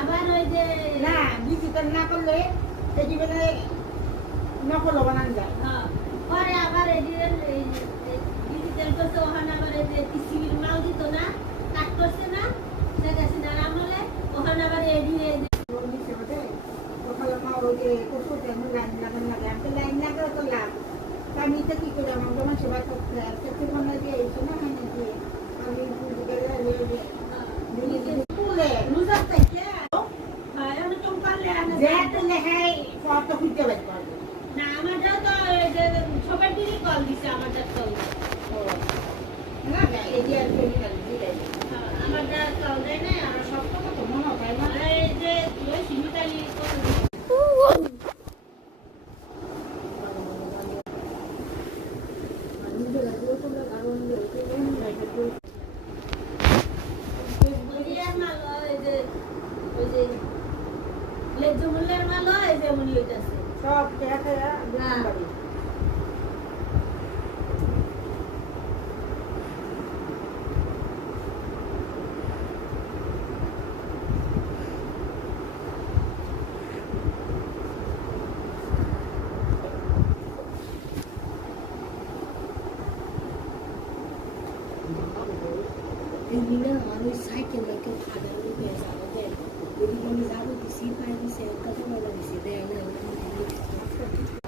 আবার ওই যে না ডিজিটাল না করলে সেই জীবনে নকল বানানো যায়। পরে আবার ডিজিটাল করতে ওখানে আবার এই যে সিভিল মাল দিত না, কাট করছে না শেখ হাসিনার আমলে, ওখানে আবার এডিয়ে ওখানে মা ওই যে কচুর লাইন লাগানো লাগে, আমি লাইন লাগাও তো লাভ। আমি তো কি করে আমার তোমার সেবা করতে চাকরি বানা দিয়ে এসো না মানে দিয়ে আমি স্কুলে রোজার থেকে এরকম পারলে যেতে লেখাই কত খুঁজতে পারি পারবে না। আমারটাও তো এই যে সবাই দিনই কল দিছে, আমারটা কল না না এই যে আর আমারটা কল দেয় না। আমার সব কথা তো মনে হয় না। এই যে ওই সিমিতালি লেজমুলের মাল এই যে উনি হইতাছে সব দেখা বাড়ি আমি সাইকেল রেখে খাবার লোকে যাবো দেয়, যদি আমি যাবো দিছি পাই দিছে কথা বলা দিছে দেয় না।